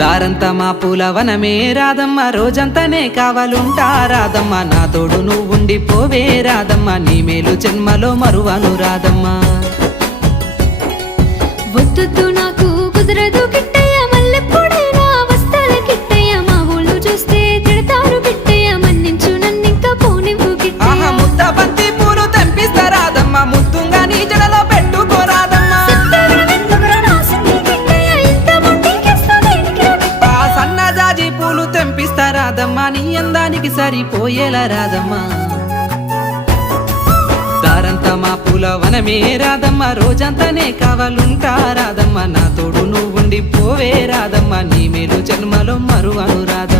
దారంతా మా పూలవనమే రాధమ్మ, రోజంతానే కావాలుంటా రాధమ్మ, నా తోడు నువ్వుండి పోవే రాధమ్మ, నీ మేలు జన్మలో మరువను రాధమ్మ. వద్దు నాకు కుదరదు కిట్టయ్య, మల్లెప్పుడైనా వస్తాల కిట్టయ్య, మా ఊళ్ళు చూస్తే తిడతారు కిట్టయ్య, మన్నించు నన్నింకా పోనివ్వు కిట్టయ్య. ముద్ద బంతి పూలు తెంపిస్తా రాధమ్మ, ముద్దుంగా నీ జడలో పెట్టుకో రాధమ్మ. సన్నజాజి పూలు తెంపిస్తా రాధమ్మ, నీ అందానికి సరిపోయేలా రాధమ్మ. దారంతా మా పూలవనమే రాధమ్మ, రోజంతానే కావాలుంటా రాధమ్మ, నా తోడు నువ్వుండి పోవే రాధమ్మ, నీ మేలు జన్మలో మరువను రాధమ్మ.